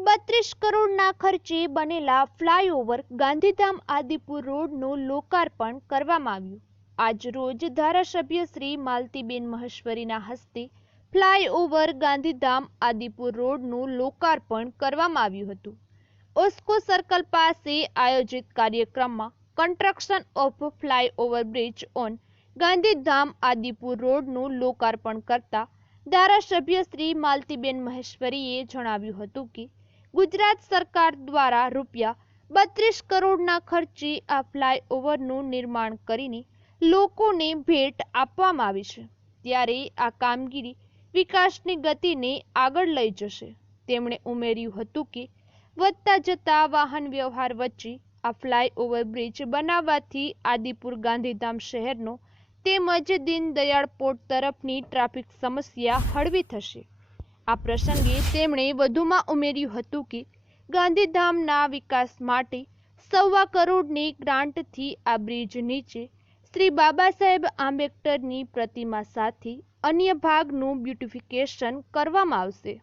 બત્રીસ કરોડના ખર્ચે બનેલા ફ્લાયઓવર ગાંધીધામ આદિપુર રોડનું લોકાર્પણ કરવામાં આવ્યું. આજ રોજ ધારાસભ્ય શ્રી માલતીબેન મહેશ્વરીના હસ્તે ફ્લાયઓવર ગાંધીધામ આદિપુર રોડનું લોકાર્પણ કરવામાં આવ્યું હતું. ઓસ્કો સર્કલ પાસે આયોજિત કાર્યક્રમમાં construction of flyover bridge on Gandhidham Adipur રોડનું લોકાર્પણ કરતા ધારાસભ્ય શ્રી માલતીબેન મહેશ્વરીએ જણાવ્યું હતું કે ગુજરાત સરકાર દ્વારા રૂપિયા બત્રીસ કરોડના ખર્ચે આ ફ્લાયઓવરનું નિર્માણ કરીને લોકોને ભેટ આપવામાં આવી છે. ત્યારે આ કામગીરી વિકાસની ગતિને આગળ લઈ જશે. તેમણે ઉમેર્યું હતું કે વધતા જતા વાહન વ્યવહાર વચ્ચે આ ફ્લાયઓવર બ્રિજ બનાવવાથી આદિપુર ગાંધીધામ શહેરનો તેમજ દીનદયાળ પોર્ટ તરફની ટ્રાફિક સમસ્યા હળવી થશે. આ પ્રસંગે તેમણે વધુમાં ઉમેર્યું હતું કે ગાંધીધામના વિકાસ માટે સવા કરોડની ગ્રાન્ટથી આ બ્રિજ નીચે શ્રી બાબા સાહેબ આંબેડકરની પ્રતિમા સાથે અન્ય ભાગનું બ્યુટિફિકેશન કરવામાં આવશે.